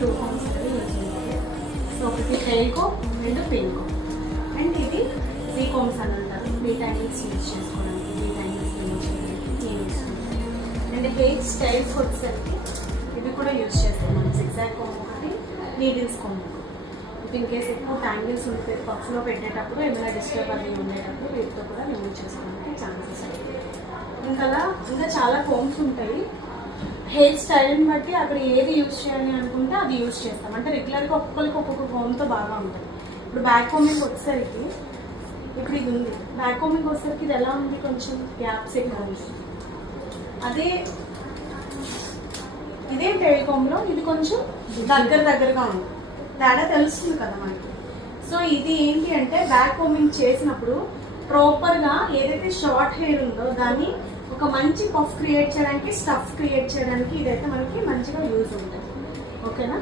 2 combs use ఉంటాయి. So ఒకటి hair comb, 2 pin comb. And ఇది 3 కామ్స్ అని అంటారు. 3 టైమ్స్ యూజ్ చేసుకోవడానికి, 3 టైమ్స్ యూజ్ చేయడానికి యూజ్ ఉంటుంది. అండ్ హెయిర్ స్టైల్స్ వచ్చేసరికి ఇది కూడా యూజ్ చేస్తాం మనం. సిగ్జాగ్ కామ్ ఒకటి, నీడిల్స్ కామ్ ఒకటి. ఇన్ కేస్ ఎక్కువ ట్యాంగిల్స్ ఉంటే పఫ్లో పెట్టేటప్పుడు ఏమైనా డిస్టర్బ్ అది ఉండేటప్పుడు వీటితో కూడా రిమూవ్ చేసుకోవడానికి ఛాన్సెస్ ఉంటాయి. ఇంకా చాలా కోమ్స్ ఉంటాయి. హెయిర్ స్టైల్ని బట్టి అక్కడ ఏది యూజ్ చేయాలి అనుకుంటే అది యూజ్ చేస్తాం. అంటే రెగ్యులర్గా ఒక్కొక్కరికి ఒక్కొక్క కోమ్తో బాగా ఉంటుంది. ఇప్పుడు బ్యాక్ కోమింగ్ వచ్చేసరికి ఇప్పుడు ఇది ఉంది. బ్యాక్ కోమింగ్ వచ్చేసరికి ఇది ఎలా ఉంది, కొంచెం గ్యాప్స్ ఎక్కువ ఉంది. ఇదే టెయిల్ కోమ్లో ఇది కొంచెం దగ్గరగా ఉంది. తేడా తెలుస్తుంది కదా మనకి. సో ఇది ఏంటి అంటే బ్యాక్ కోమింగ్ చేసినప్పుడు ప్రాపర్గా ఏదైతే షార్ట్ హెయిర్ ఉందో దాన్ని ఒక మంచి పఫ్ క్రియేట్ చేయడానికి, స్టఫ్ క్రియేట్ చేయడానికి ఇదైతే మనకి మంచిగా యూజ్ ఉంటుంది. ఓకేనా?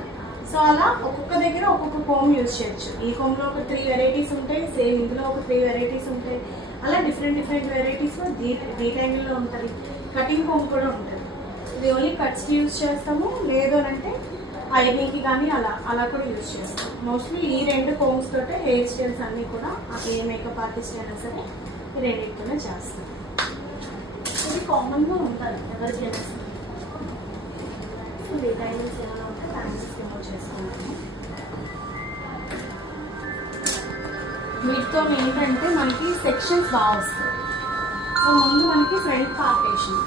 సో అలా ఒక్కొక్క దగ్గర ఒక్కొక్క కోమ్ యూజ్ చేయొచ్చు. ఈ కోమ్లో ఒక 3 వెరైటీస్ ఉంటాయి, సేమ్ ఇందులో ఒక 3 వెరైటీస్ ఉంటాయి. అలా డిఫరెంట్ వెరైటీస్లో డీటైలింగ్లో ఉంటుంది. కటింగ్ కోమ్ కూడా ఉంటుంది. ఇది ఓన్లీ కట్స్కి యూజ్ చేస్తాము, లేదు అంటే ఐవింగ్కి కానీ అలా కూడా యూజ్ చేస్తాం. మోస్ట్లీ ఈ 2 కోమ్స్ తోటే హెయిర్ స్టైల్స్ అన్నీ కూడా ఏ మేకప్ ఆర్టిస్ట్ అయినా సరే ఈ రెండింటితోనే చేస్తాం. ఇది కామన్గా ఉంటుంది ఎవరికైనా సరే. సో డీటైలింగ్స్ ఏమైనా ఉంటే దాన్ని రిమూవ్ చేసుకుంటాము. వీటితో ఏంటంటే మనకి సెక్షన్స్ బాగా వస్తాయి. సో ముందు మనకి ఫ్రంట్ పార్టేషన్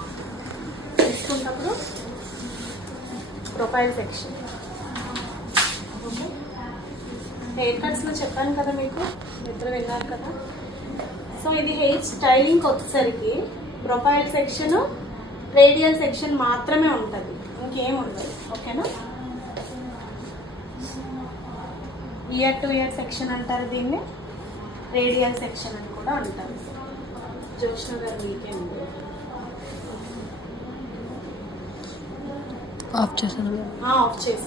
తీసుకున్నప్పుడు ప్రొఫైల్ సెక్షన్. హెయిర్ కట్స్లో చెప్పాను కదా మీకు, ఇద్దరు విన్నారు కదా. సో ఇది హెయిర్ స్టైలింగ్ వచ్చేసరికి ప్రొఫైల్ సెక్షన్, రేడియల్ సెక్షన్ మాత్రమే ఉంటుంది, ఇంకేం ఉండదు. ఓకేనా? ఇయర్ టు ఇయర్ సెక్షన్ అంటారు దీన్ని, రేడియల్ సెక్షన్ అని కూడా అంటారు. జోష్ణ గారు మీకే ఉంది. ఆఫ్ చేశాను. ఆఫ్ చేసి